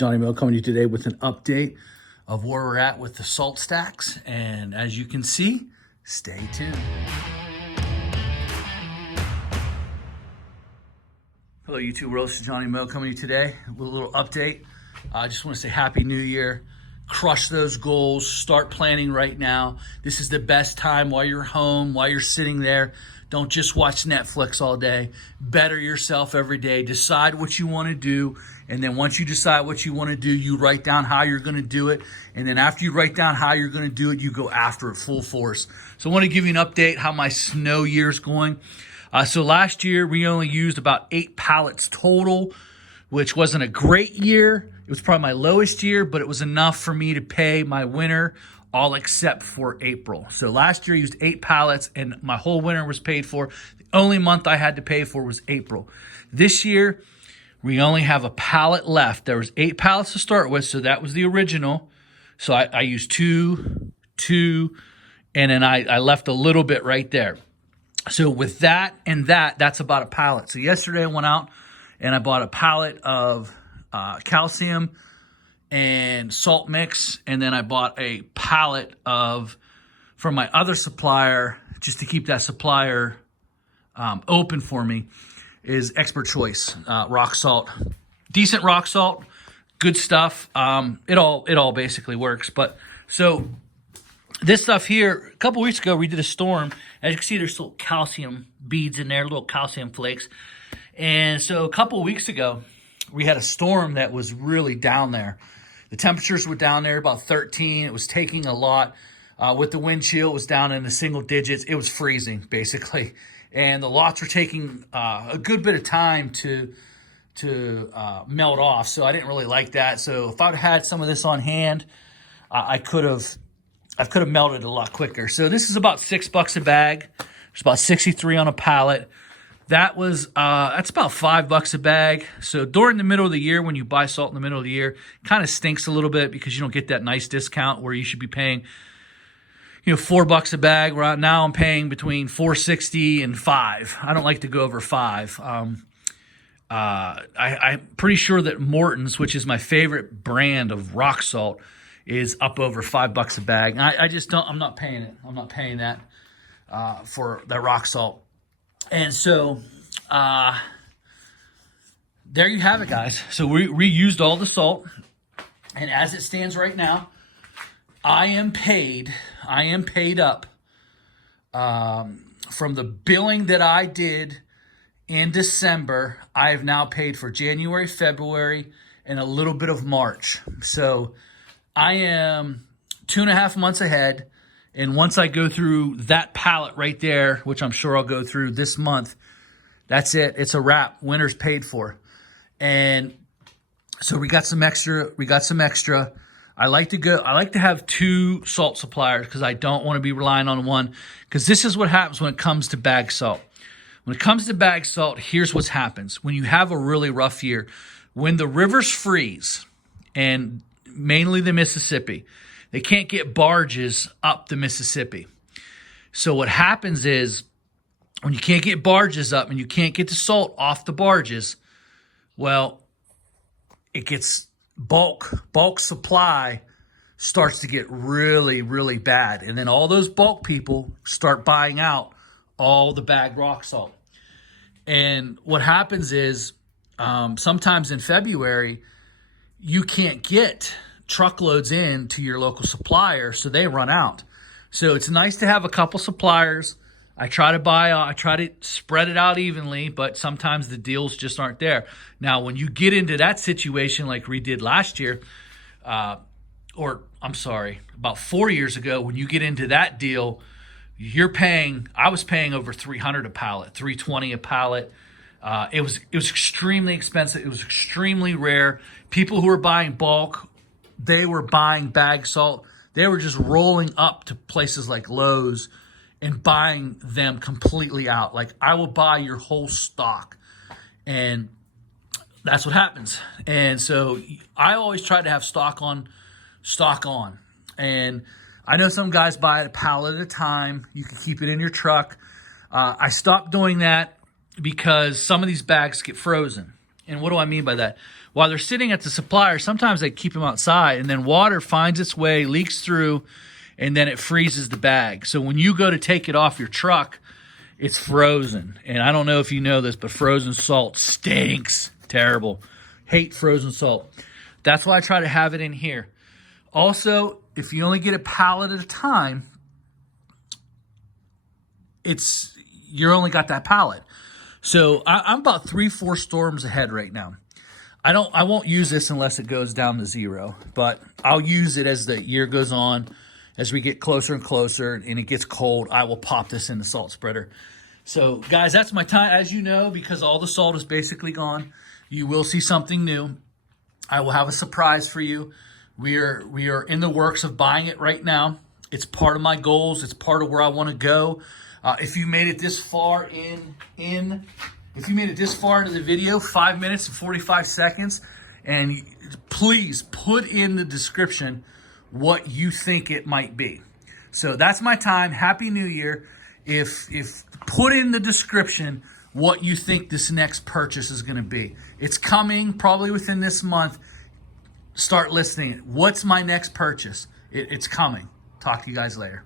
Johnny Mill coming to you today with an update of where we're at with the salt stacks. And as you can see, stay tuned. Hello YouTube world, this is Johnny Mill coming to you today with a little update. I just want to say Happy New Year. Crush those goals, start planning right now. This is the best time while you're home, while you're sitting there. Don't just watch Netflix all day. Better yourself every day. Decide what you want to do. And then once you decide what you want to do, you write down how you're going to do it. And then after you write down how you're going to do it, you go after it full force. So I want to give you an update how my snow year's going. So last year, we only used about 8 pallets total, which wasn't a great year. It was probably my lowest year, but it was enough for me to pay my winter all except for April. So last year I used 8 pallets and my whole winter was paid for. The only month I had to pay for was April. This year, we only have a pallet left. There was 8 pallets to start with, so that was the original. So I used two, and then I left a little bit right there. So with that and that's about a pallet. So yesterday I went out and I bought a pallet of calcium and salt mix, and then I bought a pallet from my other supplier, just to keep that supplier open for me, is Expert Choice rock salt. Decent rock salt, good stuff. It all basically works. But so this stuff here, a couple weeks ago we did a storm. As you can see, there's little calcium beads in there, little calcium flakes. And so a couple weeks ago, we had a storm that was really down there. The temperatures were down there about 13. It was taking a lot. With the wind chill, it was down in the single digits. It was freezing, basically. And the lots were taking a good bit of time to melt off. So I didn't really like that. So if I'd had some of this on hand, I could have melted a lot quicker. So this is about $6 a bag. It's about 63 on a pallet. That's about $5 a bag. So during the middle of the year, when you buy salt in the middle of the year, it kind of stinks a little bit because you don't get that nice discount where you should be paying, $4 a bag. Right now I'm paying between $4.60 and $5. I don't like to go over $5. I'm pretty sure that Morton's, which is my favorite brand of rock salt, is up over $5 a bag. And I just don't. I'm not paying it. I'm not paying that for that rock salt. And so, there you have it, guys. So we reused all the salt. And as it stands right now, I am paid up from the billing that I did in December. I have now paid for January, February, and a little bit of March. So I am 2.5 months ahead. And once I go through that pallet right there, which I'm sure I'll go through this month, that's it. It's a wrap. Winter's paid for. And so we got some extra. I like to have 2 salt suppliers because I don't want to be relying on one. Because this is what happens when it comes to bag salt. When it comes to bag salt, here's what happens. When you have a really rough year, when the rivers freeze, and mainly the Mississippi, they can't get barges up the Mississippi. So what happens is when you can't get barges up and you can't get the salt off the barges, well, it gets bulk supply starts to get really, really bad. And then all those bulk people start buying out all the bagged rock salt. And what happens is sometimes in February, you can't get truckloads in to your local supplier, so they run out. So it's nice to have a couple suppliers. I try to spread it out evenly, but sometimes the deals just aren't there. Now, when you get into that situation like we did last year, about 4 years ago, when you get into that deal, I was paying over $300 a pallet, $320 a pallet. It was extremely expensive. It was extremely rare. People who were buying bulk, they were buying bag salt. They were just rolling up to places like Lowe's and buying them completely out. Like, I will buy your whole stock. And that's what happens. And so I always try to have stock on. And I know some guys buy a pallet at a time. You can keep it in your truck. I stopped doing that because some of these bags get frozen. And what do I mean by that? While they're sitting at the supplier, sometimes they keep them outside, and then water finds its way, leaks through, and then it freezes the bag. So when you go to take it off your truck, it's frozen. And I don't know if you know this, but frozen salt stinks. Terrible. Hate frozen salt. That's why I try to have it in here. Also, if you only get a pallet at a time, you're only got that pallet. So I'm about 3-4 storms ahead right now. I won't use this unless it goes down to 0, but I'll use it as the year goes on. As we get closer and closer and it gets cold, I will pop this in the salt spreader. So guys, that's my time. As you know, because all the salt is basically gone, you will see something new. I will have a surprise for you. We are in the works of buying it right now. It's part of my goals. It's part of where I want to go. If you made it this far if you made it this far into the video, 5 minutes and 45 seconds, and please put in the description what you think it might be. So that's my time. Happy New Year. If put in the description what you think this next purchase is going to be. It's coming probably within this month. Start listening. What's my next purchase? It's coming. Talk to you guys later.